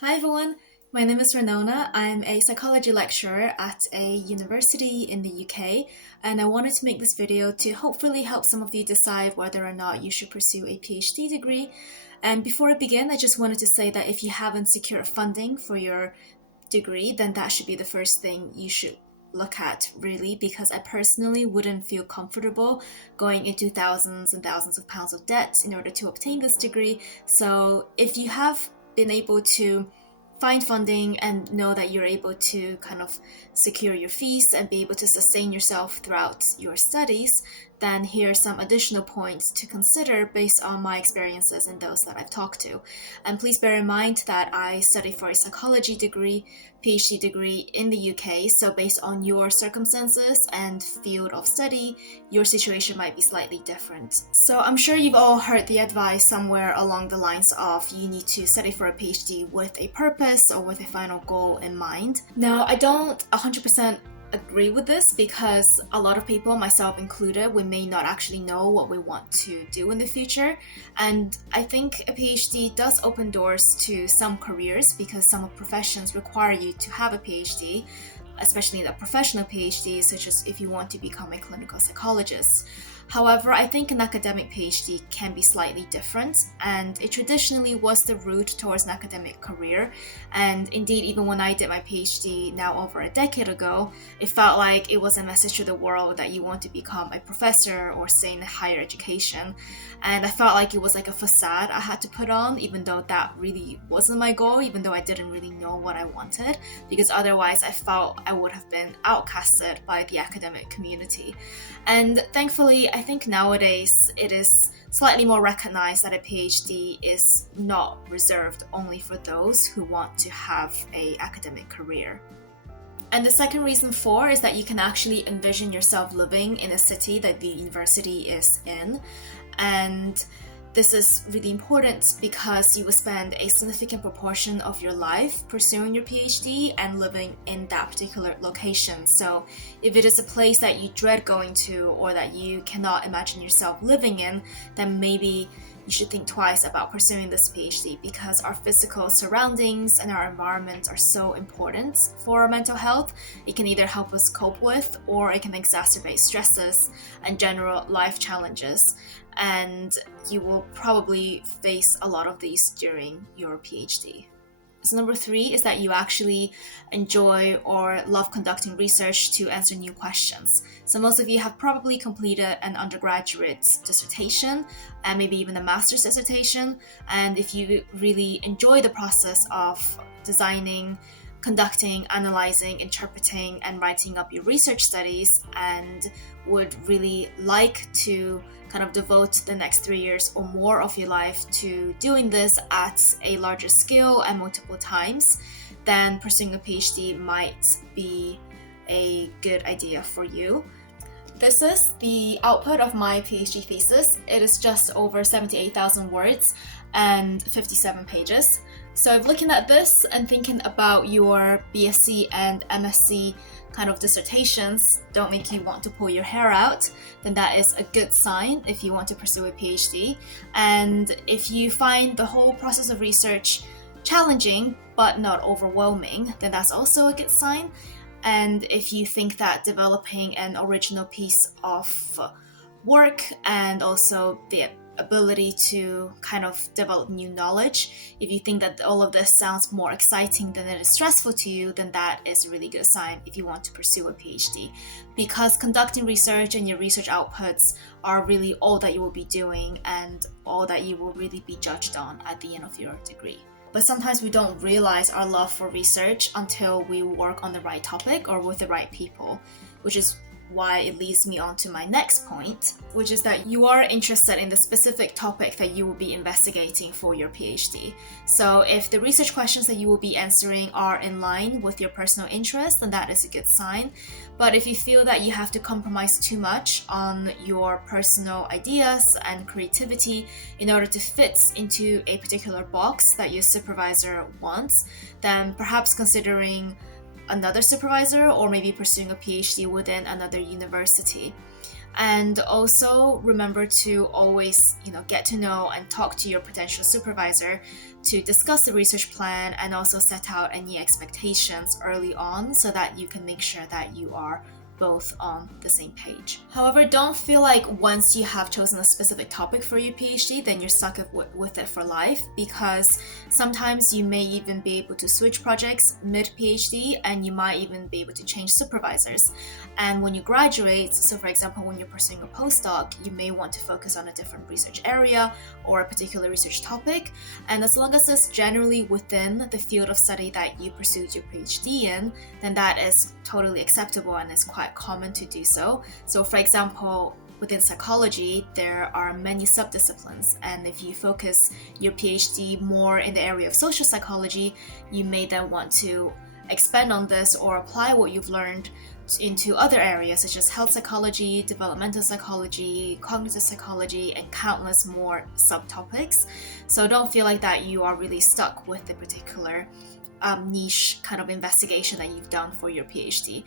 Hi everyone, my name is Renona. I'm a psychology lecturer at a university in the UK, and I wanted to make this video to hopefully help some of you decide whether or not you should pursue a PhD degree. And before I begin, I just wanted to say that if you haven't secured funding for your degree, then that should be the first thing you should look at, really, because I personally wouldn't feel comfortable going into thousands and thousands of pounds of debt in order to obtain this degree. So if you have been able to find funding and know that you're able to kind of secure your fees and be able to sustain yourself throughout your studies, then here are some additional points to consider based on my experiences and those that I've talked to. And please bear in mind that I study for a psychology degree, PhD degree in the UK, so based on your circumstances and field of study, your situation might be slightly different. So I'm sure you've all heard the advice somewhere along the lines of you need to study for a PhD with a purpose or with a final goal in mind. Now, I don't 100% agree with this because a lot of people, myself included, we may not actually know what we want to do in the future. And I think a PhD does open doors to some careers because some professions require you to have a PhD, especially the professional PhD, such as if you want to become a clinical psychologist. However, I think an academic PhD can be slightly different, and it traditionally was the route towards an academic career. And indeed, even when I did my PhD now over a decade ago, it felt like it was a message to the world that you want to become a professor or stay in higher education. And I felt like it was like a facade I had to put on, even though that really wasn't my goal, even though I didn't really know what I wanted, because otherwise I felt I would have been outcasted by the academic community. And thankfully, I think nowadays it is slightly more recognized that a PhD is not reserved only for those who want to have an academic career. And the second reason for is that you can actually envision yourself living in a city that the university is in. And this is really important because you will spend a significant proportion of your life pursuing your PhD and living in that particular location. So if it is a place that you dread going to or that you cannot imagine yourself living in, then maybe you should think twice about pursuing this PhD because our physical surroundings and our environment are so important for our mental health. It can either help us cope with or it can exacerbate stresses and general life challenges. And you will probably face a lot of these during your PhD. So number 3 is that you actually enjoy or love conducting research to answer new questions. So most of you have probably completed an undergraduate dissertation and maybe even a master's dissertation. And if you really enjoy the process of designing, conducting, analyzing, interpreting, and writing up your research studies and would really like to kind of devote the next 3 years or more of your life to doing this at a larger scale and multiple times, then pursuing a PhD might be a good idea for you. This is the output of my PhD thesis. It is just over 78,000 words and 57 pages. So if looking at this and thinking about your BSc and MSc kind of dissertations don't make you want to pull your hair out, then that is a good sign if you want to pursue a PhD. And if you find the whole process of research challenging but not overwhelming, then that's also a good sign. And if you think that developing an original piece of work and also the ability to kind of develop new knowledge, if you think that all of this sounds more exciting than it is stressful to you, then that is a really good sign if you want to pursue a PhD. Because conducting research and your research outputs are really all that you will be doing and all that you will really be judged on at the end of your degree. But sometimes we don't realize our love for research until we work on the right topic or with the right people, which is why it leads me on to my next point, which is that you are interested in the specific topic that you will be investigating for your PhD. So if the research questions that you will be answering are in line with your personal interest, then that is a good sign. But if you feel that you have to compromise too much on your personal ideas and creativity in order to fit into a particular box that your supervisor wants, then perhaps considering another supervisor or maybe pursuing a PhD within another university. And also remember to always, get to know and talk to your potential supervisor to discuss the research plan and also set out any expectations early on so that you can make sure that you are both on the same page. However, don't feel like once you have chosen a specific topic for your PhD, then you're stuck with it for life, because sometimes you may even be able to switch projects mid-PhD and you might even be able to change supervisors. And when you graduate, so for example, when you're pursuing a postdoc, you may want to focus on a different research area or a particular research topic. And as long as it's generally within the field of study that you pursued your PhD in, then that is totally acceptable and is quite common to do so. So for example, within psychology, there are many subdisciplines, and if you focus your PhD more in the area of social psychology, you may then want to expand on this or apply what you've learned into other areas such as health psychology, developmental psychology, cognitive psychology, and countless more subtopics. So don't feel like that you are really stuck with the particular niche kind of investigation that you've done for your PhD.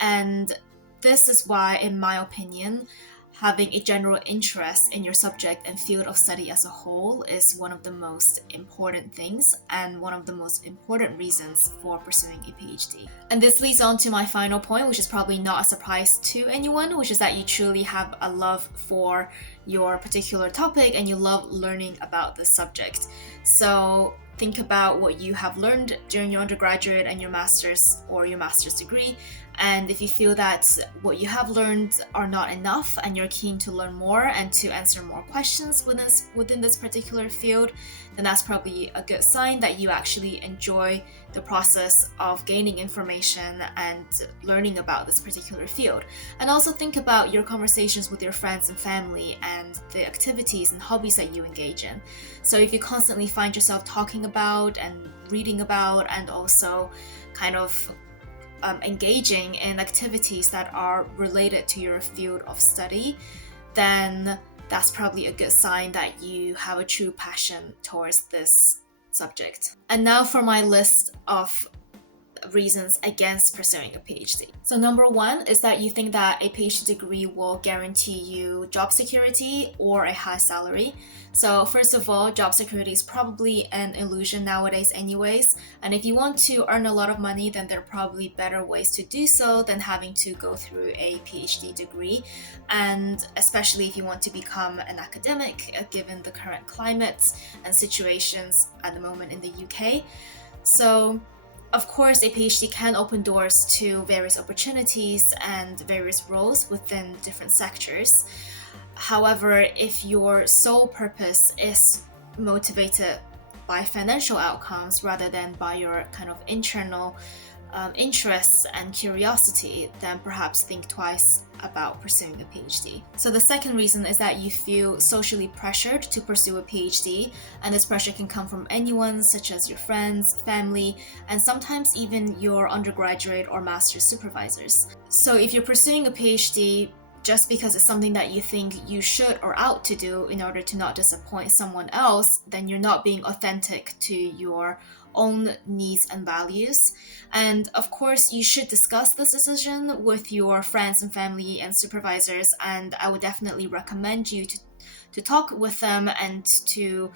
And this is why, in my opinion, having a general interest in your subject and field of study as a whole is one of the most important things and one of the most important reasons for pursuing a PhD. And this leads on to my final point, which is probably not a surprise to anyone, which is that you truly have a love for your particular topic and you love learning about the subject. So think about what you have learned during your undergraduate and your master's or your master's degree. And if you feel that what you have learned are not enough and you're keen to learn more and to answer more questions within this particular field, then that's probably a good sign that you actually enjoy the process of gaining information and learning about this particular field. And also think about your conversations with your friends and family and the activities and hobbies that you engage in. So if you constantly find yourself talking about and reading about and also kind of engaging in activities that are related to your field of study, then that's probably a good sign that you have a true passion towards this subject. And now for my list of reasons against pursuing a PhD. So number one is that you think that a PhD degree will guarantee you job security or a high salary. So first of all, job security is probably an illusion nowadays anyways, and if you want to earn a lot of money, then there are probably better ways to do so than having to go through a PhD degree, and especially if you want to become an academic, given the current climate and situations at the moment in the UK. So of course, a PhD can open doors to various opportunities and various roles within different sectors. However, if your sole purpose is motivated by financial outcomes rather than by your kind of internal interests and curiosity, then perhaps think twice about pursuing a PhD. So the second reason is that you feel socially pressured to pursue a PhD, and this pressure can come from anyone such as your friends, family, and sometimes even your undergraduate or master's supervisors. So if you're pursuing a PhD just because it's something that you think you should or ought to do in order to not disappoint someone else, then you're not being authentic to your own needs and values. And of course, you should discuss this decision with your friends and family and supervisors, and I would definitely recommend you to talk with them and to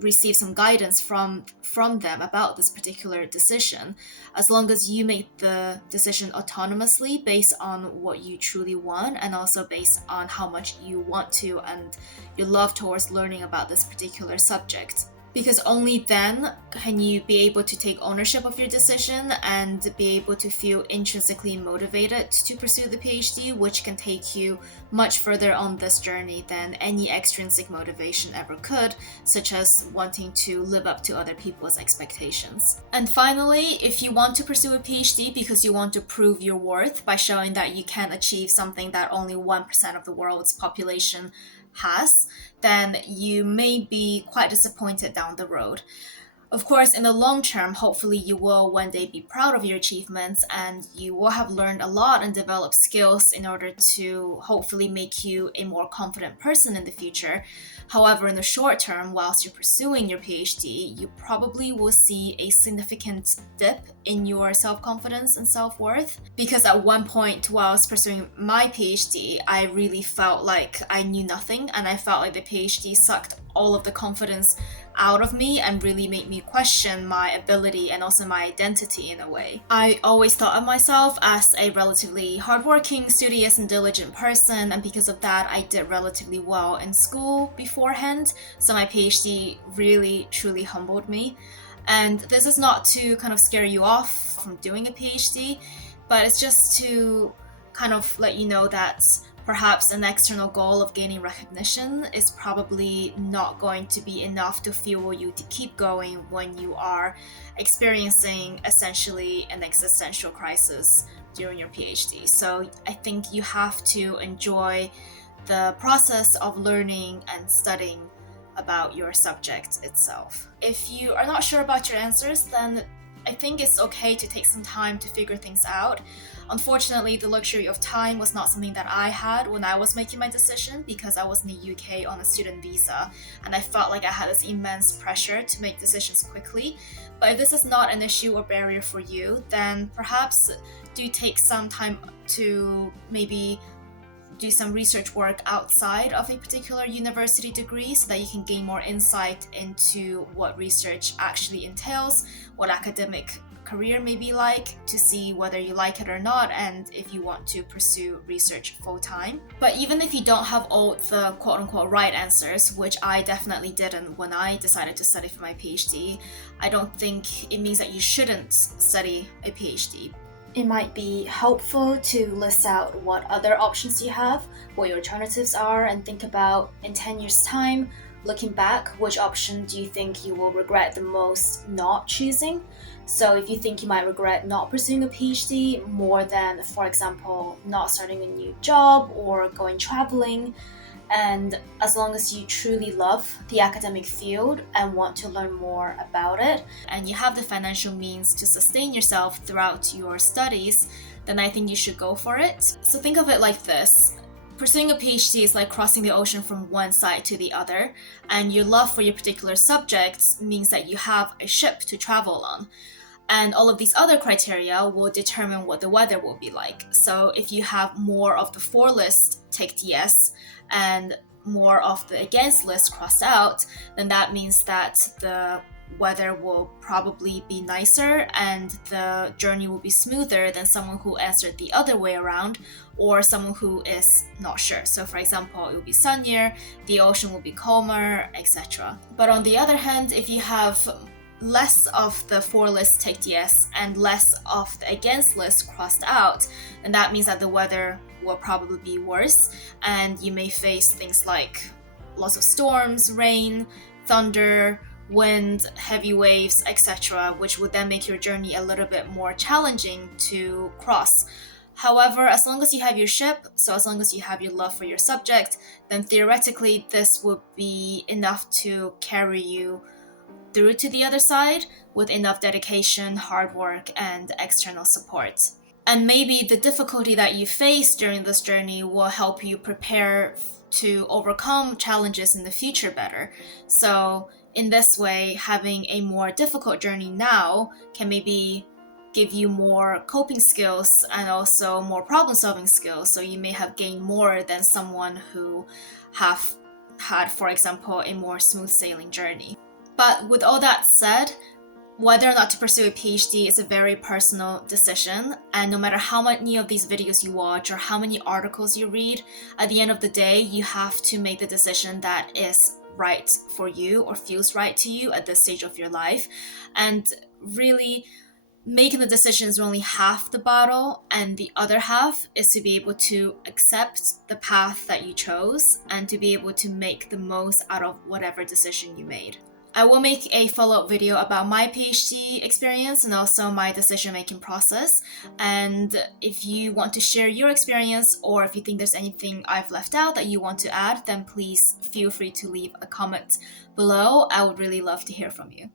receive some guidance from them about this particular decision, as long as you make the decision autonomously based on what you truly want and also based on how much you want to and your love towards learning about this particular subject. Because only then can you be able to take ownership of your decision and be able to feel intrinsically motivated to pursue the PhD, which can take you much further on this journey than any extrinsic motivation ever could, such as wanting to live up to other people's expectations. And finally, if you want to pursue a PhD because you want to prove your worth by showing that you can achieve something that only 1% of the world's population has, then you may be quite disappointed down the road. Of course, in the long term, hopefully you will one day be proud of your achievements and you will have learned a lot and developed skills in order to hopefully make you a more confident person in the future. However, in the short term, whilst you're pursuing your PhD, you probably will see a significant dip in your self-confidence and self-worth. Because at one point, whilst pursuing my PhD, I really felt like I knew nothing, and I felt like the PhD sucked all of the confidence out of me and really made me question my ability and also my identity in a way. I always thought of myself as a relatively hardworking, studious, and diligent person, and because of that, I did relatively well in school beforehand. So my PhD really, truly humbled me. And this is not to kind of scare you off from doing a PhD, but it's just to kind of let you know that perhaps an external goal of gaining recognition is probably not going to be enough to fuel you to keep going when you are experiencing essentially an existential crisis during your PhD. So I think you have to enjoy the process of learning and studying about your subject itself. If you are not sure about your answers, then I think it's okay to take some time to figure things out. Unfortunately, the luxury of time was not something that I had when I was making my decision because I was in the UK on a student visa and I felt like I had this immense pressure to make decisions quickly. But if this is not an issue or barrier for you, then perhaps do take some time to maybe do some research work outside of a particular university degree so that you can gain more insight into what research actually entails, what academic career may be like, to see whether you like it or not, and if you want to pursue research full-time. But even if you don't have all the quote-unquote right answers, which I definitely didn't when I decided to study for my PhD, I don't think it means that you shouldn't study a PhD. It might be helpful to list out what other options you have, what your alternatives are, and think about in 10 years' time, looking back, which option do you think you will regret the most not choosing? So if you think you might regret not pursuing a PhD more than, for example, not starting a new job or going traveling, and as long as you truly love the academic field and want to learn more about it, and you have the financial means to sustain yourself throughout your studies, then I think you should go for it. So think of it like this. Pursuing a PhD is like crossing the ocean from one side to the other, and your love for your particular subject means that you have a ship to travel on. And all of these other criteria will determine what the weather will be like. So if you have more of the for list ticked yes and more of the against list crossed out, then that means that the weather will probably be nicer and the journey will be smoother than someone who answered the other way around, or someone who is not sure. So for example, it will be sunnier, the ocean will be calmer, etc. But on the other hand, if you have less of the for list ticked yes and less of the against list crossed out, then that means that the weather will probably be worse and you may face things like lots of storms, rain, thunder, wind, heavy waves, etc., which would then make your journey a little bit more challenging to cross. However, as long as you have your ship, so as long as you have your love for your subject, then theoretically this would be enough to carry you through to the other side with enough dedication, hard work, and external support. And maybe the difficulty that you face during this journey will help you prepare to overcome challenges in the future better. So in this way, having a more difficult journey now can maybe give you more coping skills and also more problem-solving skills. So you may have gained more than someone who have had, for example, a more smooth sailing journey. But with all that said, whether or not to pursue a PhD is a very personal decision, and no matter how many of these videos you watch or how many articles you read, at the end of the day, you have to make the decision that is right for you or feels right to you at this stage of your life. And really, making the decision is only half the battle, and the other half is to be able to accept the path that you chose and to be able to make the most out of whatever decision you made. I will make a follow-up video about my PhD experience and also my decision-making process. And if you want to share your experience, or if you think there's anything I've left out that you want to add, then please feel free to leave a comment below. I would really love to hear from you.